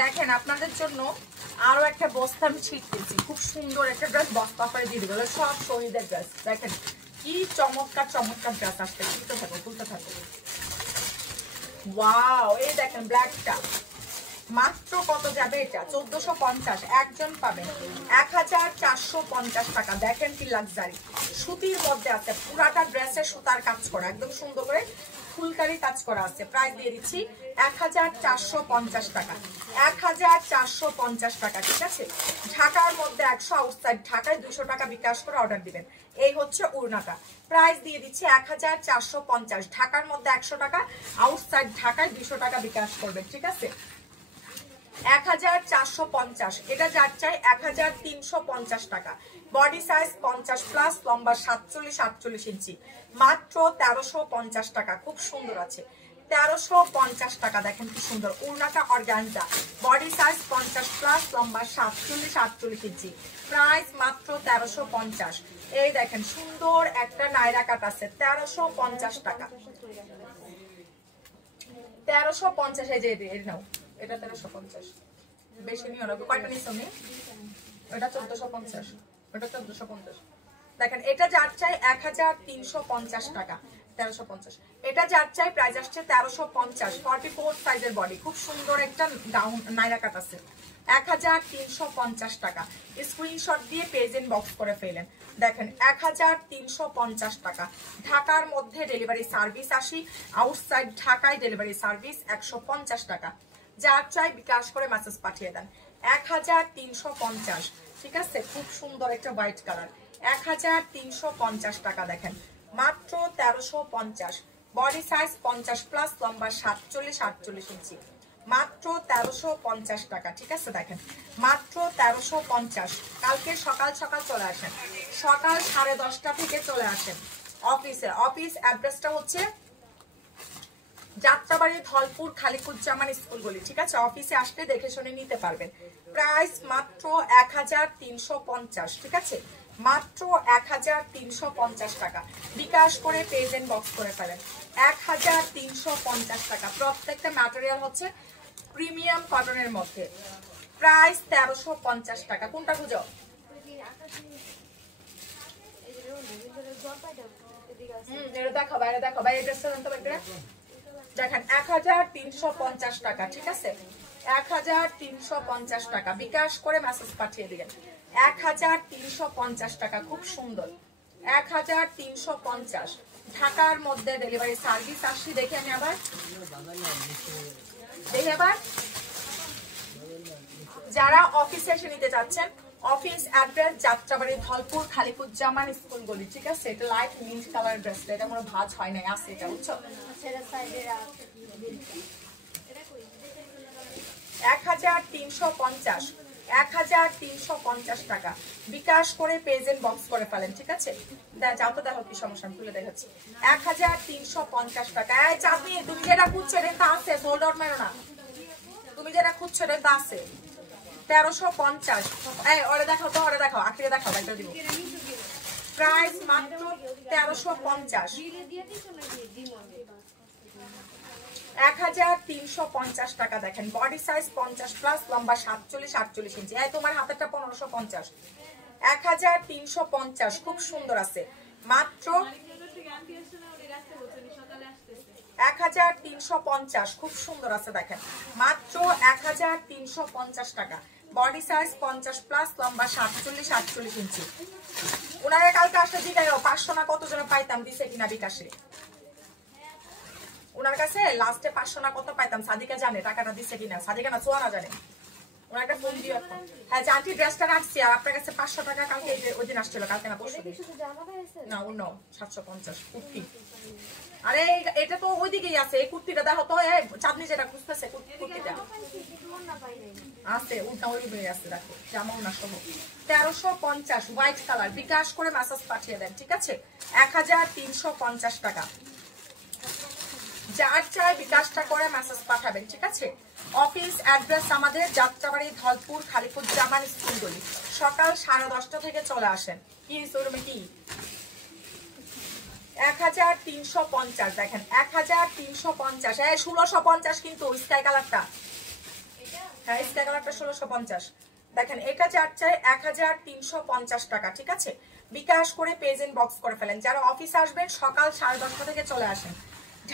দেখেন আপনাদের জন্য আরো একটা বস্তা আমি ছিটতেছি, খুব সুন্দর একটা ড্রেস বস্তা করে দিয়ে দিল, সব শহীদের ড্রেস। দেখেন কি চমৎকার চমৎকার ড্রেস আসছে, তুলতে থাকো। ওয়াও, এই দেখেন ব্ল্যাকটা মাত্র কত যাবে এটা? 1450, একজন পাবেন 1450 টাকা। দেখেন কি লাক্সারি, সুতির মধ্যে আছে, পুরাটা ড্রেসে সুতার কাজ করা, একদম সুন্দর করে ফুলকারি কাজ করা আছে। প্রাইস দিয়ে দিচ্ছি 1450 টাকা, 1450 টাকা, ঠিক আছে। ঢাকার মধ্যে 100, আউটসাইড ঢাকায় 200 টাকা বিকাশ করে অর্ডার দিবেন। এই হচ্ছে ওড়নাটা, প্রাইস দিয়ে দিচ্ছি 1450, ঢাকার মধ্যে 100 টাকা, আউটসাইড ঢাকায় 200 টাকা বিকাশ করবেন, ঠিক আছে। 1450, এটা যার চাই 1350 টাকা। বডি সাইজ 50+, লম্বা 47-48 ইঞ্চি, মাত্র 1350 টাকা। খুব সুন্দর আছে, 1350 টাকা। দেখেন কি সুন্দর ওড়নাটা, অর্গানজা, বডি সাইজ 50+, লম্বা 47-48 ইঞ্চি, প্রাইস মাত্র 1350। এই দেখেন সুন্দর একটা নাইরা কাট আছে, 1350 টাকা, 1350। এই যে এর নাও, এটা 1350, বেশি নিও না। কয়টা নিছো নি? এটা 1450, এটা 1450। দেখেন এটা যার চাই 1350 টাকা, 1350। এটা যার চাই প্রাইস আসছে 1350, 44 সাইজের বডি, খুব সুন্দর একটা গাউন নাইরা কাট আছে, 1350 টাকা। স্ক্রিনশট দিয়ে পেজ ইনবক্স করে ফেলেন। দেখেন 1350 টাকা। ঢাকার মধ্যে ডেলিভারি সার্ভিস 80, আউটসাইড ঢাকায় ডেলিভারি সার্ভিস 150 টাকা। যার চাই বিকাশ করে মেসেজ পাঠিয়ে দেন। 1350, ঠিক আছে। খুব সুন্দর একটা হোয়াইট কালার, 1350 টাকা। দেখেন মাত্র 1350, বডি সাইজ 50+, লম্বা 47-48 ইঞ্চি, মাত্র 1350 টাকা, ঠিক আছে। দেখেন মাত্র 1350। কালকে সকাল সকাল চলে আসেন, সকাল 10:30 থেকে চলে আসেন অফিসে। অফিস অ্যাড্রেসটা হচ্ছে যাত্রাবাড়ি, ধলপুর, খালিকুজ্জামান স্কুল গলি, ঠিক আছে। অফিসে আসলে দেখে শুনে নিতে পারবেন। প্রাইস মাত্র 1350, ঠিক আছে, মাত্র 1350 টাকা। বিকাশ করে পেজ ইনবক্স করে ফেলেন। 1350 টাকা। প্রত্যেকটা ম্যাটেরিয়াল হচ্ছে প্রিমিয়াম কটনের মধ্যে। প্রাইস 1350 টাকা। কোনটা খুঁজো? দেখো বাইরে, দেখো বাইরে ড্রেসটা জানতে পারবে। দেখেন 1350 টাকা, ঠিক আছে, 1350 টাকা। বিকাশ করে মেসেজ পাঠিয়ে দিবেন। 1350 টাকা, খুব সুন্দর, 1350। ঢাকার মধ্যে ডেলিভারি সার্ভিস 80। দেখে আমি আবার যারা অফিসে এসে নিতে চাচ্ছেন, office address Jatrabari, Dhalpur, Khaliquzzaman school গলি, ঠিক আছে। এটা লাইট মিন্ট কালার ড্রেসটা, এটা কোনো ভাঁজ হয় নাই, আছে এটা, বুঝছো। 1350, 1350 টাকা। বিকাশ করে পেজ ইনবক্স করে ফেলেন, ঠিক আছে। যাও তো, দেখো কি সমস্যা, আমি তুলে দেখাচ্ছি। 1350 টাকা। এই চাঁদনি, তুমি যেটা খুঁজছো এটা আছে, সোল্ড আউট মেরো না। তুমি যেটা খুঁজছো এটা আছে 1350। এই ওরে দেখো তো, ওরে দেখো, আখিরে দেখো, বাইটা দিব। প্রাইস মাত্র 1350, 1350 টাকা। দেখেন বডি সাইজ 50+, লম্বা 47-48 ইঞ্চি। এই তোমার হাতেরটা 1550, 1350। খুব সুন্দর আছে, মাত্র 1350। খুব সুন্দর আছে, দেখেন মাত্র 1350 টাকা। বডি সাইজ 50+, লম্বা 47-48 ইঞ্চি। ওনারা কালকে আসলে জিগাই 500 না কত জনে পাইতাম, দিছে কিনা বিকাশে। ওনার কাছে লাস্টে 500 না কত পাইতাম, সাদিকা জানে টাকাটা দিছে কিনা। সাদিকা না, সোয়ানা জানে। ওনার একটা ফোন দিও এখন। হ্যাঁ, জানটি ড্রেসটা রাখছি, আর আপনার কাছে 500 টাকা কালকে ওই দিন আসছিল, কালকে না পরশু দিন। না অন্য 750 কুর্তি। আরে এটা তো ওইদিকেই আছে, এই কুর্তিটা দেখো তো। চাঁদনি যেটা খুঁজতেছে কুর্তিটা আছে, উল্টা ওই আছে, দেখো জামা না সহ। 1350, হোয়াইট কালার। বিকাশ করে মেসেজ পাঠিয়ে দেন, ঠিক আছে। 1350 টাকা। যার চাই বিকাশটা করে মেসেজ পাঠাবেন, ঠিক আছে। অফিস অ্যাড্রেস আমাদের যাত্রাবাড়ি, ধলপুর, খালিকুজ্জামান স্কুল গলি। সকাল 10:30 থেকে চলে আসেন। কি শোরুমে কি 1350। দেখেন 1350, 1650 কিন্তু স্কাই কালারটা। হ্যাঁ স্কাই কালারটা 1650। দেখেন এটা যার চাই 1350 টাকা, ঠিক আছে। বিকাশ করে পেজ ইনবক্স করে ফেলেন। যারা অফিস আসবেন সকাল 10:30 থেকে চলে আসেন।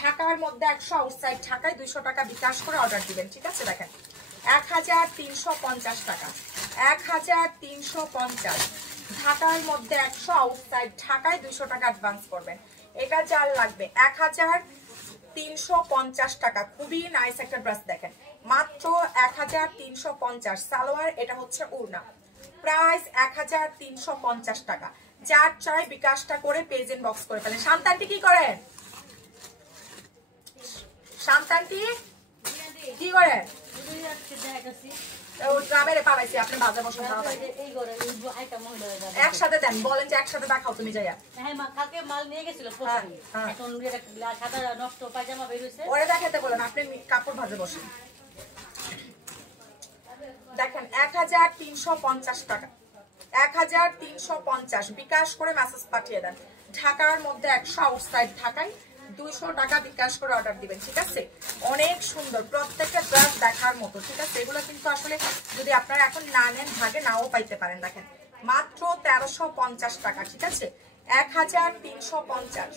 ঢাকার মধ্যে 100, আউটসাইড ঢাকায় 200 টাকা বিকাশ করে অর্ডার দিবেন, ঠিক আছে। দেখেন 1350 টাকা, 1350। ঢাকার মধ্যে 100, আউটসাইড ঢাকায় 200 টাকা অ্যাডভান্স করবেন। এটা যার লাগবে 1350 টাকা। খুবই নাইস একটা ড্রেস, দেখেন মাত্র 1350। সালোয়ার, এটা হচ্ছে ওড়না, প্রাইস 1350 টাকা। যার চাই বিকাশটা করে পেজ ইনবক্স করে ফেলেন। শান্তান্টি কি করেন? শান্তান্টি কি করেন? গ্রামের পালাইছি, আপনি বাজার বসে একসাথে দেন, বলেন যে একসাথে দেখাও তুমি যাইয়া। মাল নিয়ে গেছিল, নষ্ট পায়জামা বেরিয়েছে, ওরে দেখাতে বলেন, আপনি কাপড় ভাজে বসেন। দেখেন 1350 টাকা, 1350 বিকাশ করে মেসেজ পাঠিয়ে দেন। ঢাকার মধ্যে 100, আউটসাইড ঢাকায় 200 টাকা বিকাশ করে অর্ডার দিবেন, ঠিক আছে। অনেক সুন্দর, প্রত্যেকটা ড্রেস দেখার মতো, ঠিক আছে। এগুলো কিন্তু আসলে যদি আপনারা এখন না নেন ভাগে নাও পাইতে পারেন। দেখেন মাত্র 1350 টাকা, ঠিক আছে। 1350,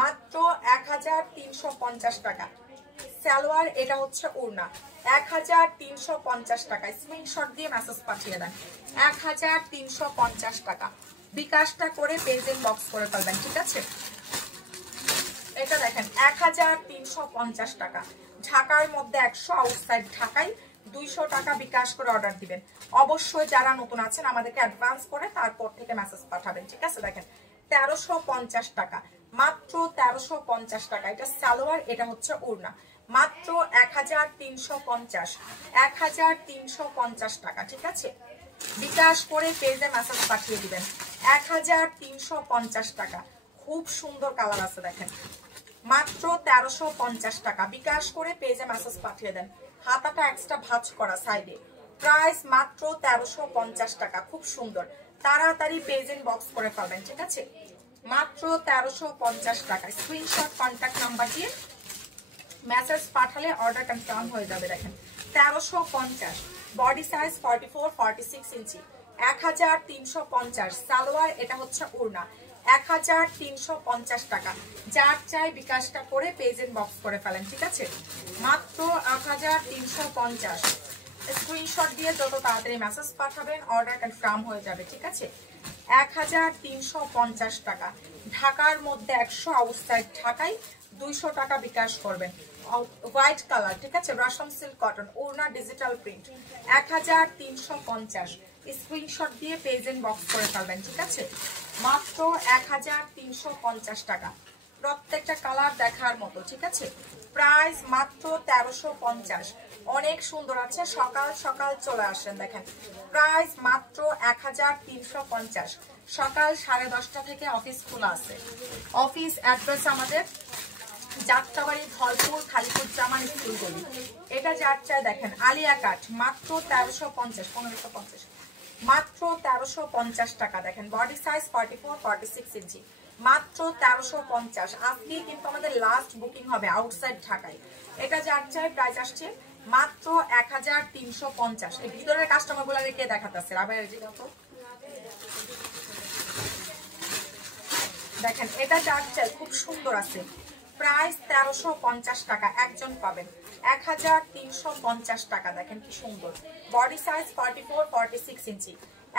মাত্র 1350 টাকা। সালোয়ার, এটা হচ্ছে ওড়না, 1350 টাকা। স্ক্রিনশট দিয়ে মেসেজ পাঠিয়ে দেন। 1350 টাকা বিকাশটা করে পেজ ইনবক্স করে ফেলবেন, ঠিক আছে। এটা দেখেন 1350 টাকা। ঢাকার মধ্যে 100, আউটসাইড ঢাকায় 200 টাকা বিকাশ করে অর্ডার দিবেন। অবশ্যই যারা নতুন আছেন আমাদেরকে অ্যাডভান্স করে তারপর থেকে মেসেজ পাঠাবেন, ঠিক আছে। দেখেন 1350 টাকা, মাত্র 1350 টাকা। এটা সালোয়ার, এটা হচ্ছে ওড়না, মাত্র 1350, 1350 টাকা, ঠিক আছে। বিকাশ করে পেজে মেসেজ পাঠিয়ে দিবেন। 1350 টাকা। খুব সুন্দর কালার আছে, দেখেন মাত্র 1350 টাকা। বিকাশ করে পেজে মেসেজ পাঠিয়ে দেন। হাতাটা এক্সট্রা ভাঁজ করা সাইডে, প্রাইস মাত্র 1350 টাকা। খুব সুন্দর, তাড়াতাড়ি পেজ ইনবক্স করে ফেলবেন, ঠিক আছে। মাত্র 1350 টাকা। স্ক্রিনশট কন্ট্যাক্ট নাম্বার দিয়ে মেসেজ পাঠালে অর্ডার কনফার্ম হয়ে যাবে। দেখেন 1350, বডি সাইজ 44, 46 ইঞ্চি, 1350। সালোয়ার, এটা হচ্ছে ওড়না, 1350 টাকা। যার চাই বিকাশটা করে পেজ ইনবক্স করে ফেলেন, ঠিক আছে। মাত্র 1350। স্ক্রিনশট দিয়ে যত তাড়াতাড়ি মেসেজ পাঠাবেন অর্ডার কনফার্ম হয়ে যাবে, ঠিক আছে। 1350 টাকা। ঢাকার মধ্যে 100, আউটসাইড ঢাকায় 200 টাকা বিকাশ করবেন। হোয়াইট কালার, ঠিক আছে, রাশম সিল্ক কটন, ওড়না ডিজিটাল প্রিন্ট, 1350। স্ক্রিনশট দিয়ে পেজ ইনবক্স করে ফেলবেন, ঠিক আছে। মাত্র 1350 টাকা। প্রত্যেকটা কালার দেখার মতো, ঠিক আছে। প্রাইস মাত্র 1350। অনেক সুন্দর আছে, সকাল সকাল চলে আসেন। দেখেন প্রাইস মাত্র 1350। সকাল 10:30 থেকে অফিস খোলা আছে। অফিস অ্যাড্রেস আমাদের যাত্রাবাড়ি, ধলপুর, খালিপুর জামান স্কুল গলি। এটা যার চাই দেখেন আলিয়া কাঠ, মাত্র 1350, 1550, মাত্র 1350 টাকা। দেখেন বডি সাইজ 44, 46 ইঞ্চি, মাত্র 1350। আজকে কিন্তু আমাদের লাস্ট বুকিং হবে আউটসাইড ঢাকায়। এটা যার চাই প্রাইস আসছে মাত্র 1350। এই ভিতরের কাস্টমার গুলা রেখে দেখাতেছে আবার। দেখেন এটা যার চাই খুব সুন্দর আছে, প্রাইস 1350 টাকা। একজন পাবেন 1350 টাকা। দেখেন কি সুন্দর, বডি সাইজ 44, 46 ইঞ্চি,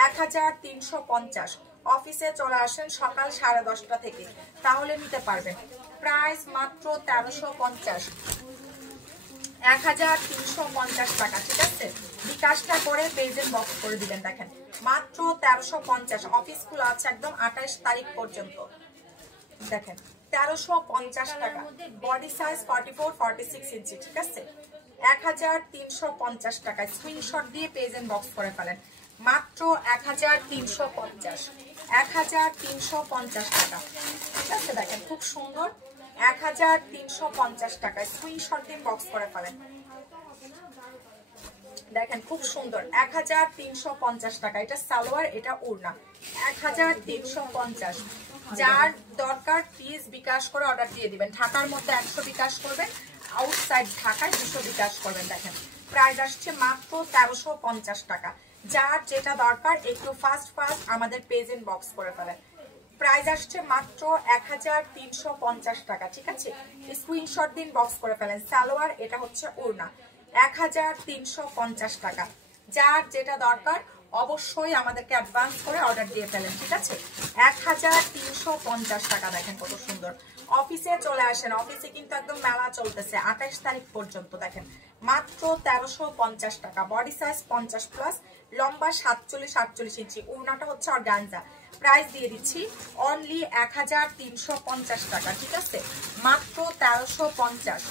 1350। অফিসে চলে আসেন সকাল 10:30 থেকে, তাহলে নিতে পারবেন। প্রাইস মাত্র 1350, 1350 টাকা, ঠিক আছে। বিকাশটা করে পেজে বক্স করে দিবেন। দেখেন মাত্র 1350। অফিস খোলা আছে একদম 28 তারিখ পর্যন্ত। দেখেন 1350 টাকা, বডি সাইজ 44, 46 ইঞ্চি, ঠিক আছে। 1350 টাকা। স্ক্রিনশট দিয়ে পেজ বক্স করে ফেলেন। মাত্র 1350, 1350 টাকা, ঠিক আছে। দেখেন খুব সুন্দর, 1350 টাকা। স্ক্রিনশট দিয়ে বক্স করে ফেলেন। দেখেন খুব সুন্দর, 1350 টাকা। এটা সালোয়ার, এটা ওড়না, 1350। যার দরকার প্লিজ বিকাশ করে অর্ডার দিয়ে দিবেন। ঢাকার মধ্যে 100 বিকাশ করবেন, আউটসাইড ঢাকায় 200 বিকাশ করবেন। দেখেন প্রাইস আসছে মাত্র 1350 টাকা। যার যেটা দরকার একটু ফাস্ট আমাদের পেজ ইনবক্স করে ফেলেন। প্রাইস আসছে মাত্র 1350 টাকা, ঠিক আছে? স্ক্রিনশট দিন, বক্স করে ফেলেন। সালোয়ার, এটা হচ্ছে ওড়না, 1350 টাকা। যার যেটা দরকার অবশ্যই আমাদেরকে অ্যাডভান্স করে অর্ডার দিয়ে ফেলেন, ঠিক আছে? 1350 টাকা। দেখেন কত সুন্দর। অফিসে চলে আসেন, অফিসে কিন্তু একদম মেলা চলতেছে 28 তারিখ পর্যন্ত। দেখেন মাত্র 1350 টাকা। বডি সাইজ 50+, লম্বা 47-48 ইঞ্চি। ওড়নাটা হচ্ছে অর্গানজা। প্রাইস দিয়ে দিচ্ছি অনলি 1350 টাকা, ঠিক আছে? মাত্র 1350,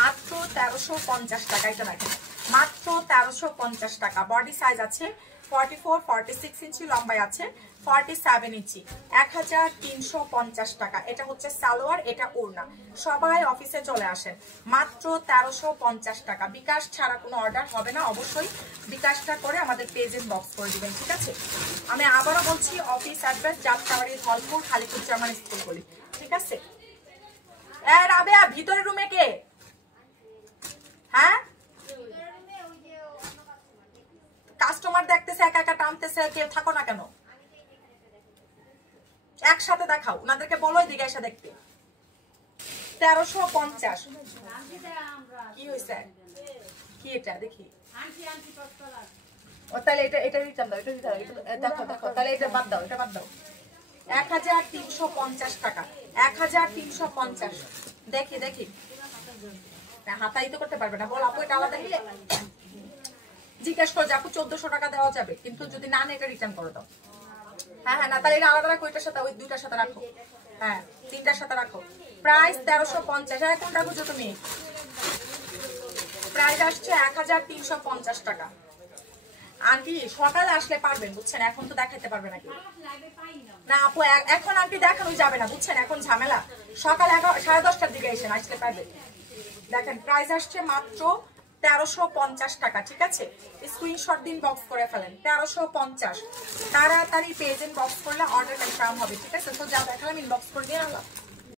মাত্র 1350 টাকা। এটা দেখেন মাত্র 1350 টাকা। বডি সাইজ আছে 44-46 ইঞ্চি, লম্বায় আছে 47 ইঞ্চি। 1350 টাকা। এটা হচ্ছে সালোয়ার, এটা ওড়না। সবাই অফিসে চলে আসেন, মাত্র 1350 টাকা। বিকাশ ছাড়া কোনো অর্ডার হবে না, অবশ্যই বিকাশটা করে আমাদের পেজ ইনবক্স করে দিবেন, ঠিক আছে? আমি আবারও বলছি, office address Jatrabari, Dhalpur, Khaliquzzaman school গলি, ঠিক আছে? রাবেয়া, ভিতরে রুমে কে? হ্যাঁ, কাস্টমার দেখতেছে, একা একা টানতেছে, কেউ থাকো না কেন? একসাথে দেখাও, ওনাদেরকে বলো এদিকে এসে দেখতে। 1350। কি হয়েছে? কি এটা দেখি? ও তাহলে এটা রিটার্ন দাও, এটা রিটার্ন দেখো দেখো, তাহলে এটা বাদ দাও, এটা বাদ দাও। 1350 টাকা। 1350। দেখি দেখি, হাতাই তো করতে পারবে না, বল আপু এটা আলাদা নিলে জিজ্ঞেস করো যে আপু 1400 টাকা দেওয়া যাবে, কিন্তু যদি না এটা রিটার্ন করে দাও। হ্যাঁ হ্যাঁ, না তাহলে এটা আলাদা রাখো, ওইটার সাথে ওই দুইটার সাথে রাখো, হ্যাঁ 3টার সাথে রাখো। প্রাইস 1350। হ্যাঁ, কোনটা বুঝো তুমি? প্রাইস আসছে 1350 টাকা। আন্টি সকালে আসলে পারবেন, বুঝছেন? এখন তো দেখাতে পারবে না কেউ। না আপু এখন আন্টি দেখানো যাবে না, বুঝছেন? এখন ঝামেলা। সকাল 10:30টার দিকে এসে আসলে পারবেন। দেখেন প্রাইস আসছে মাত্র 1350 টাকা, ঠিক আছে? স্ক্রিনশট দিন, বক্স করে ফেলেন। 1350। তাড়াতাড়ি পেজ ইনবক্স করলে অর্ডার কনফার্ম হবে, ঠিক আছে? তো যা দেখালাম ইনবক্স করে দিয়ে আনলাম।